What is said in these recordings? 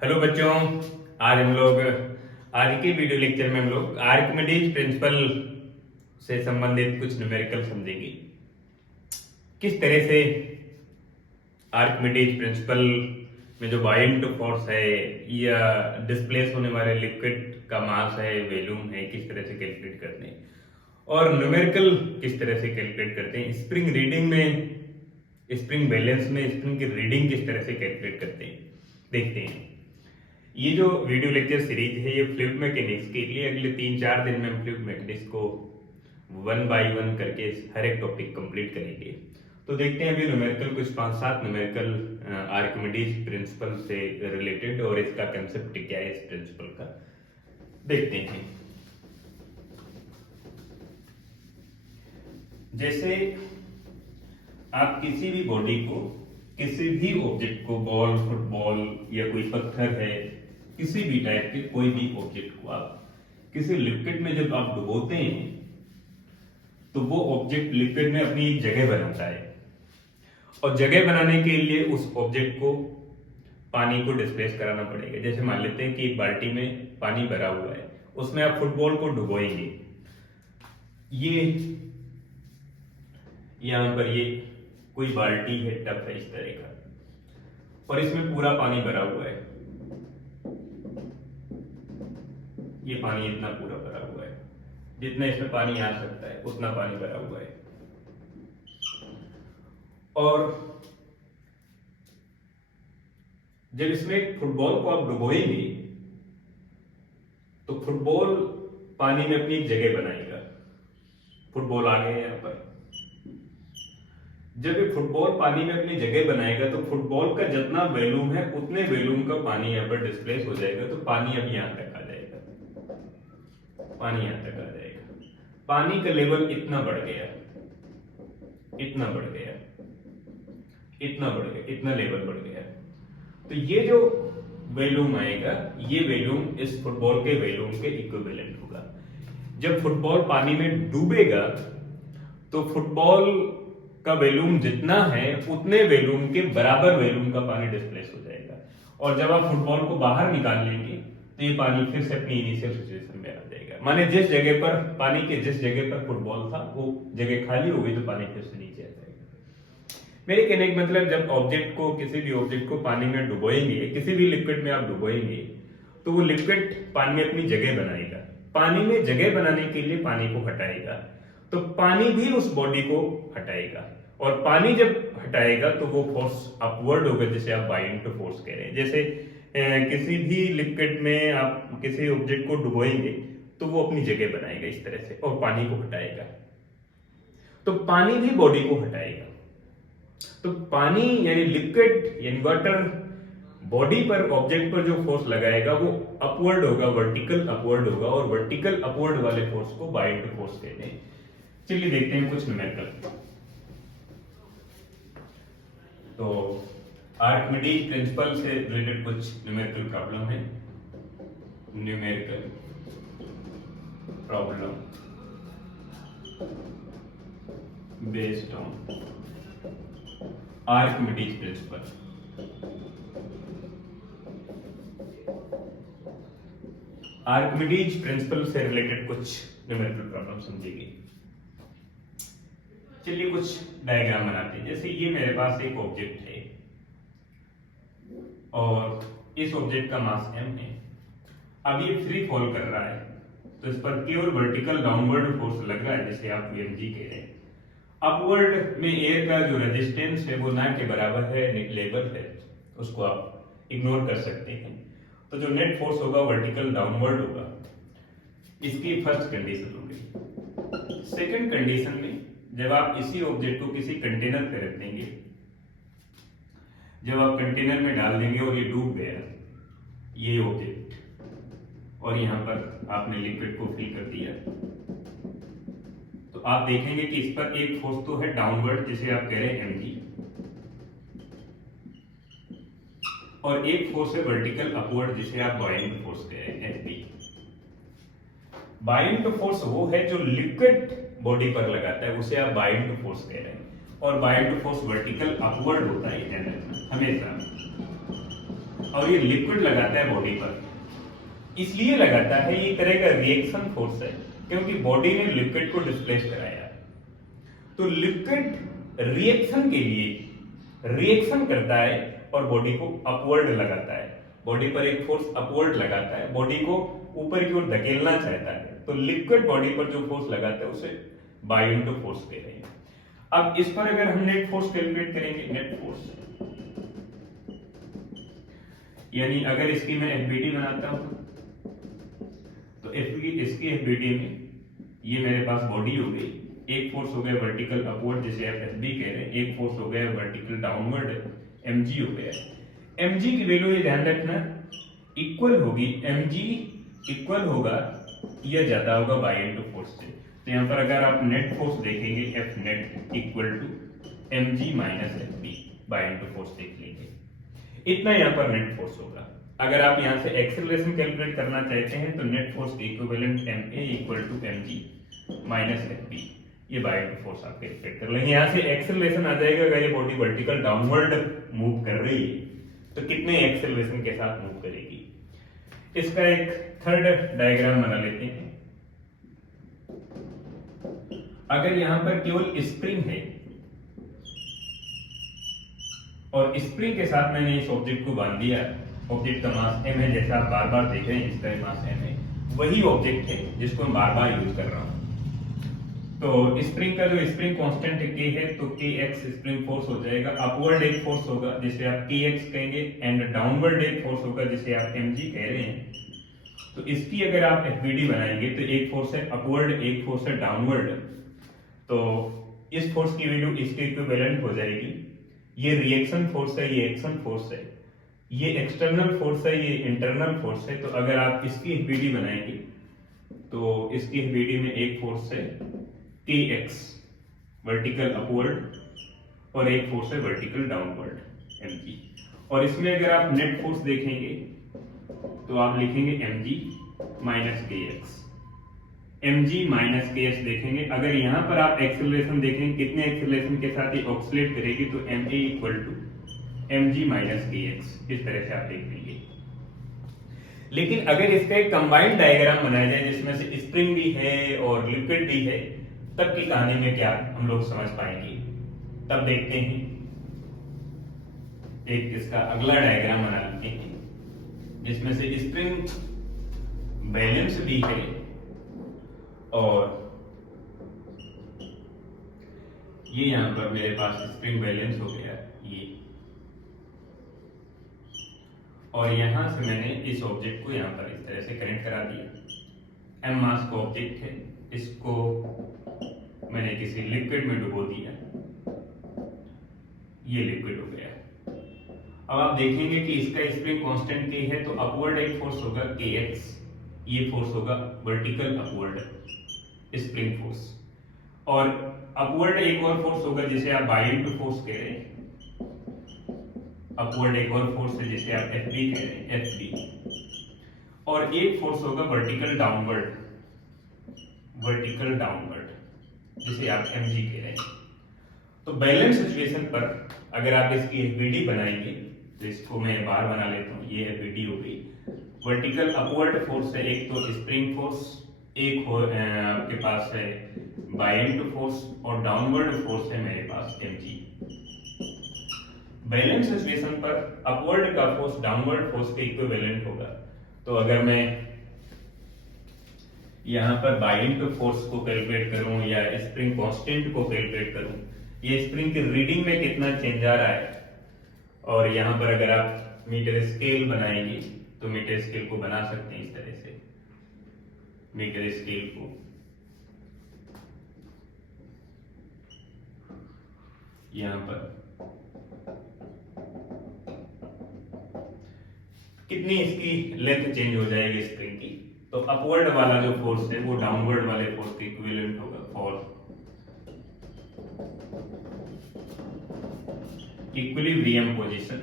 Hello बच्चों, आज हम लोग आज के वीडियो लेक्चर में हम लोग आर्किमिडीज प्रिंसिपल से संबंधित कुछ न्यूमेरिकल समझेंगे। किस तरह से आर्किमिडीज प्रिंसिपल में जो बाइंड फोर्स है या डिस्प्लेस होने वाले लिक्विड का मास है, वॉल्यूम है, किस तरह से कैलकुलेट करते हैं और न्यूमेरिकल किस तरह से कैलकुलेट करते हैं। स्प्रिंग रीडिंग में, स्प्रिंग बैलेंस में स्प्रिंग की रीडिंग किस तरह से कैलकुलेट करते हैं, देखते हैं। ये जो वीडियो लेक्चर सीरीज है ये फ्लूइड मैकेनिक्स के लिए अगले 3-4 दिन में हम फ्लूइड मैकेनिक्स को 1 बाय 1 करके हर एक टॉपिक कंप्लीट करेंगे। तो देखते हैं अभी न्यूमेरिकल कुछ 5-7 न्यूमेरिकल आर्किमिडीज प्रिंसिपल से रिलेटेड और इसका कंसेप्ट क्या है इस प्रिंसिपल का, देखते हैं। जैसे आप किसी भी बॉडी को, किसी भी ऑब्जेक्ट को, बॉल, फुटबॉल या कोई पत्थर है, किसी भी टाइप के कोई भी ऑब्जेक्ट को आप किसी लिक्विड में जब आप डुबोते हैं तो वो ऑब्जेक्ट लिक्विड में अपनी एक जगह बनाता है और जगह बनाने के लिए उस ऑब्जेक्ट को पानी को डिस्प्लेस कराना पड़ेगा। जैसे मान लेते हैं कि एक बाल्टी में पानी भरा हुआ है, उसमें आप फुटबॉल को डुबोएंगे। ये यहां पर ये कोई बाल्टी है, टब है इस तरह का, और इसमें पूरा पानी भरा हुआ है। ये पानी इतना पूरा भरा हुआ है, जितना इसमें पानी आ सकता है उतना पानी भरा हुआ है। और जब इसमें फुटबॉल को आप डुबोएंगे तो फुटबॉल पानी में अपनी एक जगह बनाएगा। फुटबॉल आ गया यहां पर। जब ये फुटबॉल पानी में अपनी जगह बनाएगा तो फुटबॉल का जितना वॉल्यूम है उतने वॉल्यूम का पानी यहां पर डिस्प्लेस हो जाएगा। तो पानी अब यहां तक आ जाएगा, पानी यहां तक आ जाएगा। पानी का लेवल इतना बढ़ गया, इतना बढ़ गया, इतना बढ़ गया, इतना लेवल बढ़ गया। तो ये जो वॉल्यूम आएगा, ये वॉल्यूम इस फुटबॉल के वॉल्यूम के इक्विवेलेंट होगा। जब फुटबॉल पानी में डूबेगा तो फुटबॉल का वॉल्यूम जितना है उतने वॉल्यूम के बराबर वॉल्यूम का पानी डिस्प्लेस हो जाएगा। और जब आप फुटबॉल को बाहर निकाल लेंगे तो ये पानी फिर से अपनी इनिशियल सिचुएशन में आ जाएगा। माने जिस जगह पर पानी के जिस जगह पर फुटबॉल था वो जगह खाली हो गई तो पानी फिर से नीचे आ जाएगा। मेरे कहने का मतलब, जब ऑब्जेक्ट को, किसी भी ऑब्जेक्ट को पानी में डुबोएंगे, किसी भी लिक्विड में आप डुबोएंगे तो वो लिक्विड पानी में अपनी जगह बनाएगा। पानी में जगह बनाने के लिए पानी को हटाएगा, तो पानी भी उस बॉडी को हटाएगा। और पानी जब हटाएगा तो वो फोर्स अपवर्ड होगा, जिसे आप बाइंड टू फोर्स कह रहे हैं। जैसे किसी भी लिक्विड में आप किसी ऑब्जेक्ट को डुबोएंगे तो वो अपनी जगह बनाएगा इस तरह से और पानी को हटाएगा। तो पानी भी बॉडी को हटाएगा। तो पानी यानी लिक्विड यानी वाटर बॉडी पर, ऑब्जेक्ट पर जो फोर्स लगाएगा वो अपवर्ड होगा, वर्टिकल अपवर्ड होगा, और वर्टिकल अपवर्ड वाले फोर्स को बाइंड टू फोर्स कहते हैं। चलिए देखते हैं कुछ न्यूमेरिकल। तो आर्किमिडीज प्रिंसिपल से रिलेटेड कुछ न्यूमेरिकल प्रॉब्लम है। Numerical problem based on Archimedes principal. Archimedes principal से रिलेटेड कुछ न्यूमेरिकल प्रॉब्लम समझेंगे। चलिए कुछ डायग्राम बनाते हैं। जैसे ये मेरे पास एक ऑब्जेक्ट है और इस ऑब्जेक्ट का मास m है। अब ये फ्री फॉल कर रहा है तो इस पर केवल वर्टिकल डाउनवर्ड फोर्स लग रहा है, जिसे आप Vmg कह रहे हैं। अपवर्ड में एयर का जो रेजिस्टेंस है वो ना के बराबर है, नेग्लेबल है, उसको आप इग्नोर कर सकते हैं। तो जो नेट फोर्स होगा वर्टिकल डाउनवर्ड होगा। इसकी फर्स्ट कंडीशन हो गई। सेकंड कंडीशन में जब आप इसी ऑब्जेक्ट को किसी कंटेनर पे रख देंगे, जब आप कंटेनर में डाल देंगे और ये डूब गया ये ऑब्जेक्ट, और यहां पर आपने लिक्विड को फिल कर दिया, तो आप देखेंगे कि इस पर एक फोर्स तो है डाउनवर्ड, जिसे आप कह रहे हैं mg, और एक फोर्स है वर्टिकल अपवर्ड, जिसे आप बाइंड फोर्स कह रहे हैं fb। बाइंड फोर्स वो है जो लिक्विड बॉडी पर लगाता है, उसे आप बाइंड फोर्स कह रहे हैं। और बाइंड फोर्स वर्टिकल अपवर्ड होता है हमेशा। और ये लिक्विड लगाता है बॉडी पर। इसलिए लगाता है, ये तरह का रिएक्शन फोर्स है, क्योंकि बॉडी ने लिक्विड को डिस्प्लेस कराया। तो लिक्विड रिएक्शन के लिए रिएक्शन करता है और बॉडी को अपवर्ड लगाता है, बॉडी पर एक फोर्स अपवर्ड लगाता है, बॉडी को ऊपर की ओर धकेलना चाहता है। तो लिक्विड बॉडी पर जो फोर्स लगाता है उसे बायोइंटो फोर्स कह रहे हैं। अब इस पर अगर हम नेट फोर्स कैलकुलेट करेंगे, नेट फोर्स यानी अगर इसकी मैं एफबीटी बनाता हूं तो इसकी एफबीटी में ये मेरे पास बॉडी हो गई, एक फोर्स हो गया वर्टिकल अपवर्ड जिसे आप एफबी कह रहे हैं, एक फोर्स हो गया वर्टिकल डाउनवर्ड एमजी हो गया। एमजी की वैल्यू ये ध्यान रखना इक्वल होगी, एमजी इक्वल होगा या ज्यादा होगा बाई इनटू फोर्स से। तो यहाँ पर अगर आप नेट फोर्स देखेंगे F net equal to mg minus F B by into force देख लेंगे, इतना यहाँ पर नेट फोर्स होगा। अगर आप यहाँ से एक्सेलरेशन कैलकुलेट करना चाहते हैं तो नेट फोर्स की equivalent M A equal to M G minus F B, ये बाय फोर्स आप कैलकुलेट कर लेंगे। यहाँ से एक्सेलरेशन आ जाएगा, अगर ये बॉडी वर्टिकल डाउनवर्ड मूव कर रही है तो कितने एक्सेलरेशन के साथ मूव करेगी। इसका एक थर्ड डायग्राम बना लेते हैं। अगर यहाँ पर केवल स्प्रिंग है और स्प्रिंग के साथ मैंने इस ऑब्जेक्ट को बांध दिया, ऑब्जेक्ट का मास m है, जैसा आप बार बार देख रहे हैं इसका मास m है, वही ऑब्जेक्ट है जिसको मैं बार बार यूज कर रहा हूं। तो स्प्रिंग का जो स्प्रिंग कांस्टेंट k है तो kx स्प्रिंग फोर्स हो जाएगा, अपवर्ड एक फोर्स होगा जिसे आप kx कहेंगे एंड डाउनवर्ड एक फोर्स होगा जिसे आप mg कह रहे हैं। तो इसकी अगर आप एफबीडी बनाएंगे तो एक फोर्स है अपवर्ड, एक फोर्स है डाउनवर्ड, तो इस फोर्स की वैल्यू इसके इक्विवेलेंट हो जाएगी। ये रिएक्शन फोर्स है, ये एक्शन फोर्स है, ये एक्सटर्नल फोर्स है, ये इंटरनल फोर्स है। तो अगर आप इसकी एफबीडी बनाएंगे तो इसकी एफबीडी में एक फोर्स है kx वर्टिकल अपवर्ड और एक फोर्स है वर्टिकल डाउनवर्ड mg। और इसमें अगर आप नेट फोर्स देखेंगे तो आप लिखेंगे mg minus kx, mg minus kx देखेंगे। अगर यहां पर आप एक्सेलरेशन देखेंगे कितने एक्सेलरेशन के साथ ये ऑक्सीलेट करेगी तो ma equal to mg minus kx, इस तरह से आप देख लेंगे। लेकिन अगर इसका एक कंबाइंड डायग्राम बनाया जाए जिसमें से स्प्रिंग भी है और लिक्विड भी है, तब की कहानी में क्या हम लोग समझ पाएंगे, तब देखते हैं। एक इसका अगला डायग्राम बना लेते हैं जिसमें से स्प्रिंग बैलेंस भी है और ये यहां पर मेरे पास स्प्रिंग बैलेंस हो गया ये, और यहां से मैंने इस ऑब्जेक्ट को यहां पर इस तरह से कनेक्ट करा दिया। एम मास का ऑब्जेक्ट है, इसको मैंने किसी लिक्विड में डुबो दिया, ये लिक्विड हो गया। अब आप देखेंगे कि इसका स्प्रिंग कांस्टेंट k है तो अपवर्ड एक फोर्स होगा kx, ये फोर्स होगा वर्टिकल अपवर्ड स्प्रिंग फोर्स, और अपवर्ड एक और फोर्स होगा जिसे आप बाई इनटू फोर्स कह रहे हैं, अपवर्ड एक और फोर्स है जिसे आप एफ बी कह रहे हैं, एफ बी, और एक फोर्स होगा वर्टिकल डाउनवर्ड जिसे आप एम जी कह रहे हैं। तो बैलेंस सिचुएशन पर अगर आप इसकी एफबीडी बनाएंगे तो इसको मैं बाहर बना लेता हूं, ये एफबीडी हो गई। वर्टिकल अपवर्ड फोर्स है एक तो स्प्रिंग फोर्स, एक हो आपके पास है बाई इनटू फोर्स, और डाउनवर्ड फोर्स है मेरे पास एम जी। बैलेंस सिचुएशन पर अपवर्ड का फोर्स डाउनवर्ड फोर्स के इक्विवेलेंट होगा। तो अगर मैं यहां पर बाई इनटू फोर्स को कैलकुलेट करूं या स्प्रिंग कांस्टेंट को कैलकुलेट करूं, ये स्प्रिंग की रीडिंग में कितना चेंज आ रहा है, और यहां पर अगर आप मीटर स्केल बनाएंगे तो मीटर स्केल को बना सकते हैं इस तरह से, मीटर स्केल को यहां पर कितनी इसकी लेंथ चेंज हो जाएगी स्प्रिंग की, तो अपवर्ड वाला जो फोर्स है वो डाउनवर्ड वाले फोर्स के इक्विवेलेंट होगा for equilibrium position.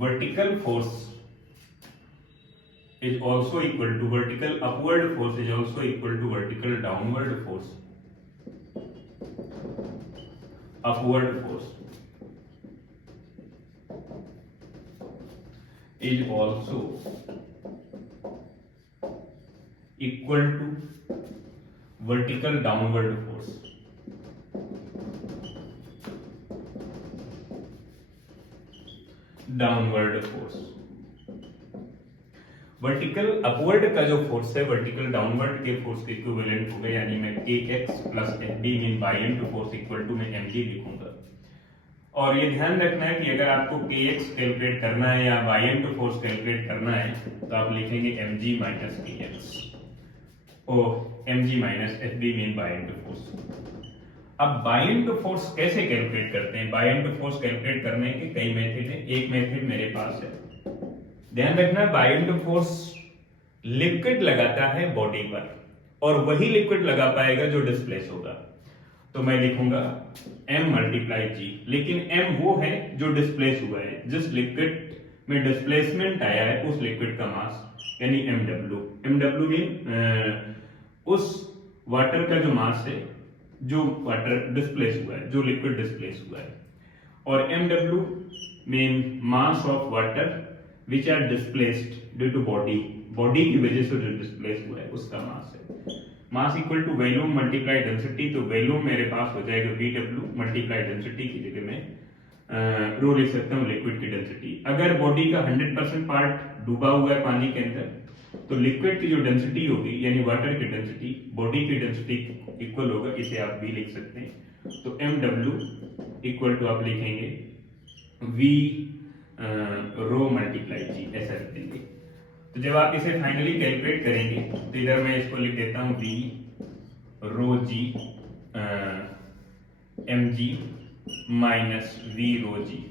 Vertical force is also equal to vertical upward force is also equal to vertical downward force, upward force is also equal to vertical downward force. Downward force, vertical upward का जो force है vertical downward के force के equivalent होगा, यानी मैं kx plus fb mean by and force equal to मैं mg लिखूंगा। और ये ध्यान रखना है कि अगर आपको kx कैलकुलेट करना है या बाई एंड फोर्स कैलकुलेट करना है तो आप लिखेंगे mg माइनस kx और mg minus fb mean by and force. अब बाई एंड फोर्स कैसे कैलकुलेट करते हैं? बाई एंड फोर्स कैलकुलेट करने के कई मेथड हैं, एक मेथड मेरे पास है। ध्यान रखना, बाई एंड फोर्स लिक्विड लगाता है बॉडी पर और वही लिक्विड लगा पाएगा जो डिस्प्लेस होगा। तो मैं लिखूंगा m मल्टीप्लाई g, लेकिन m वो है जो डिस्प्लेस हुआ है, जिस लिक्विड में डिस्प्लेसमेंट आया है उस लिक्विड का मास, यानी mw। mw मीन उस वाटर का जो मास है जो वाटर डिस्प्लेस हुआ है, जो लिक्विड डिस्प्लेस हुआ है। और mw mean mass of water which are displaced due to body, body की वजह से जो डिस्प्लेस हुआ है उसका मास है। Mass equal to volume multiply density, तो वॉल्यूम मेरे पास हो जाएगा Vw मल्टीप्लाई डेंसिटी की जगह में रो लिख सकता हूँ लिक्विड की डेंसिटी। अगर बॉडी का 100% पार्ट डूबा हुआ है पानी के अंदर तो लिक्विड की जो डेंसिटी होगी यानी वाटर की डेंसिटी बॉडी की डेंसिटी इक्वल होगा, इसे आप भी लिख सकते हैं। तो mw इक्वल टू आप लिखेंगे v रो मल्टीप्लाई जी, ऐसा लिख देंगे। तो जब आप इसे फाइनली कैलकुलेट करेंगे तो इधर मैं इसको लिख देता हूं v rho g mg minus v rho g,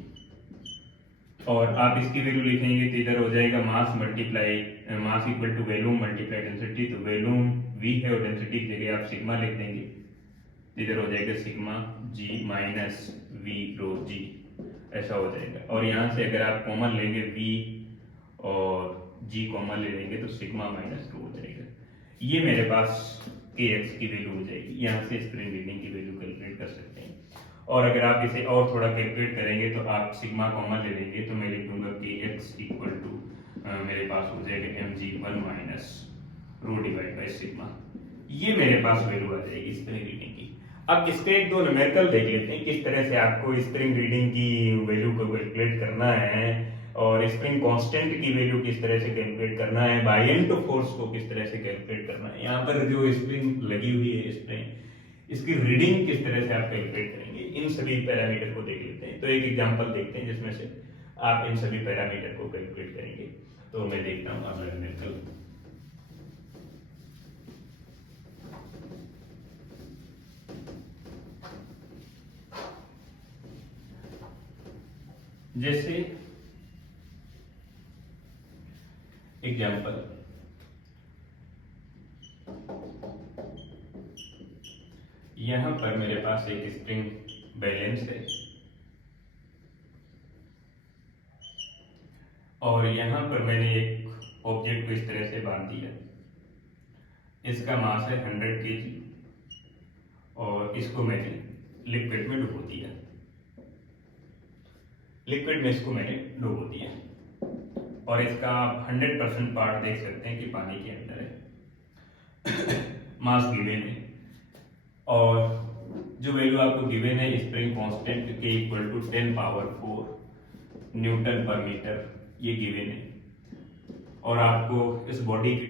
और आप इसकी वैल्यू लिखेंगे तो इधर हो जाएगा mass multiply mass equal to volume multiply density. तो वॉल्यूम v है और डेंसिटी की जगह आप सिग्मा लिख देंगे, इधर हो जाएगा सिग्मा g माइनस v रो g, ऐसा हो जाएगा। और यहाँ से अगर आप कॉमन लेंगे v और g कॉमन ले लेंगे तो सिग्मा माइनस टू हो जाएगा। ये मेरे पास kx की वैल्यू हो जाएगी। यहाँ से स्प्रिंग रीडिंग की वैल्यू कैलकुलेट कर सकते हैं। और अगर आप इसे और थोड़ा कैलकुलेट करेंगे तो आप सिग्मा कॉमन ले लेंगे, तो मैं लिख दूंगा kx इक्वल टू मेरे पास हो जाएगा mg1 minus rho divide by sigma. ये मेरे पास वैल्यू आ जाएगी स्प्रिंग रीडिंग की। अब इसके एक दो न्यूमेरिकल देख लेते हैं किस तरह से आपको स्प्रिंग रीडिंग की वैल्यू को कैलकुलेट करना है और स्प्रिंग कांस्टेंट की वैल्यू किस तरह से कैलकुलेट करना है, बाई एंड फोर्स को किस तरह से कैलकुलेट करना है। यहाँ पर जो स्प्रिंग लगी हुई है स्प्रिंग, इसकी रीडिंग किस तरह से आप कैलकुलेट करेंगे, इन सभी पैरामीटर को देख लेते हैं। तो एक एग्जांपल देखते हैं जिसमें से आप इन सभी पैरामीटर को कैलकुलेट करेंगे। तो मैं देखता हूँ अगला न्यूमेरिकल। जैसे एग्जांपल, यहां पर मेरे पास एक स्प्रिंग बैलेंस है और यहां पर मैंने एक ऑब्जेक्ट को इस तरह से बांध दिया। इसका मास है 100 kg और इसको मैंने लिक्विड में डुबो दिया। लिक्विड में इसको मैंने डुबो दिया और इसका आप 100% पार्ट देख सकते हैं कि पानी के अंदर है। मास गिवन है और जो वैल्यू आपको गिवन है स्प्रिंग कांस्टेंट के इक्वल टू 10 पावर 4 न्यूटन पर मीटर, ये गिवन है। और आपको इस बॉडी की